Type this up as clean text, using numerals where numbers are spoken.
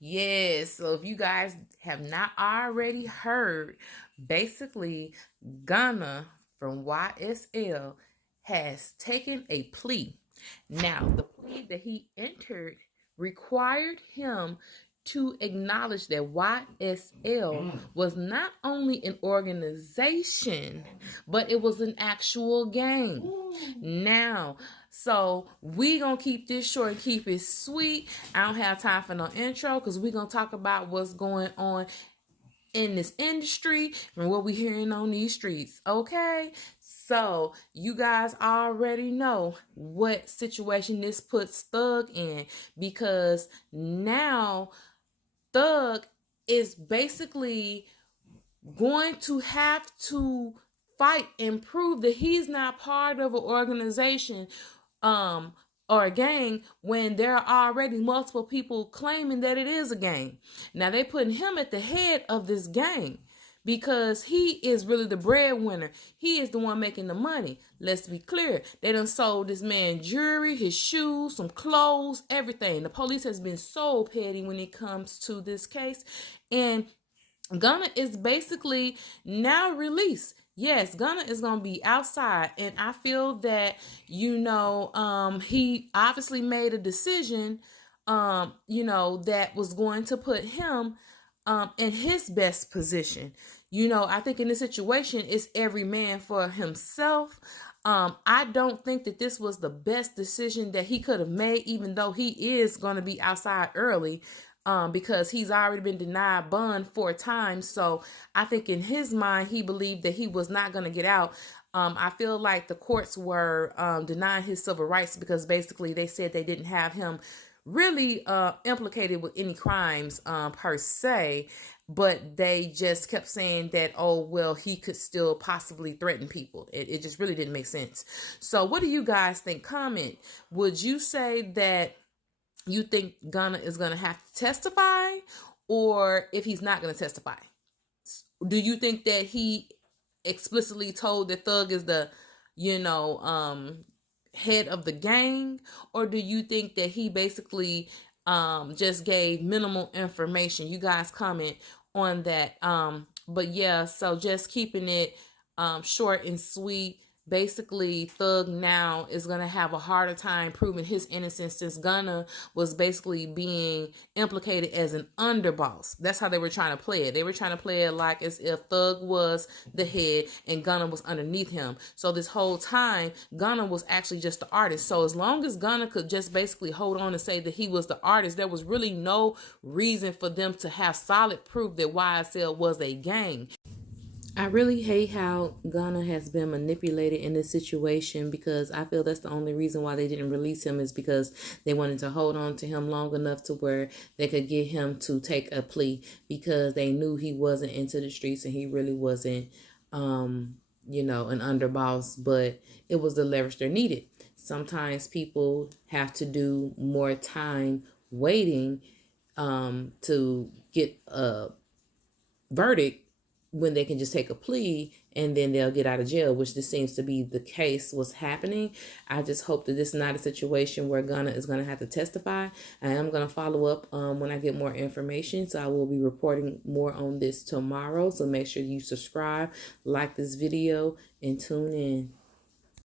Yes, so if you guys have not already heard, basically Gunna from YSL has taken a plea. Now, the plea that he entered required him to acknowledge that YSL was not only an organization, but it was an actual gang. Now, so we gonna keep this short and keep it sweet. I don't have time for no intro because we gonna talk about what's going on in this industry and what we hearing on these streets. Okay, so you guys already know what situation this puts Thug in, because now Thug is basically going to have to fight and prove that he's not part of an organization or a gang when there are already multiple people claiming that it is a gang. Now they putting him at the head of this gang because he is really the breadwinner. He is the one making the money. Let's be clear. They done sold this man jewelry, his shoes, some clothes, everything. The police has been so petty when it comes to this case. And Gunna is basically now released. Yes, Gunna is going to be outside. And I feel that, he obviously made a decision, that was going to put him in his best position. I think in this situation, it's every man for himself. I don't think that this was the best decision that he could have made, even though he is going to be outside early. Because he's already been denied bond 4 times. So I think in his mind, he believed that he was not going to get out. I feel like the courts were denying his civil rights because basically they said they didn't have him really implicated with any crimes per se, but they just kept saying that, oh, well, he could still possibly threaten people. It just really didn't make sense. So what do you guys think? Comment. Would you say that you think Gunna is going to have to testify, or if he's not going to testify? Do you think that he explicitly told that Thug is the, head of the gang? Or do you think that he basically just gave minimal information? You guys comment on that. But yeah, so just keeping it short and sweet. Basically, Thug now is going to have a harder time proving his innocence since Gunna was basically being implicated as an underboss. That's how they were trying to play it. They were trying to play it like as if Thug was the head and Gunna was underneath him. So this whole time, Gunna was actually just the artist. So as long as Gunna could just basically hold on and say that he was the artist, there was really no reason for them to have solid proof that YSL was a gang. I really hate how Gunna has been manipulated in this situation, because I feel that's the only reason why they didn't release him, is because they wanted to hold on to him long enough to where they could get him to take a plea, because they knew he wasn't into the streets and he really wasn't, an underboss, but it was the leverage they needed. Sometimes people have to do more time waiting to get a verdict when they can just take a plea and then they'll get out of jail, which this seems to be the case, what's happening. I just hope that this is not a situation where Gunna is going to have to testify. I am going to follow up when I get more information. So I will be reporting more on this tomorrow. So make sure you subscribe, like this video, and tune in.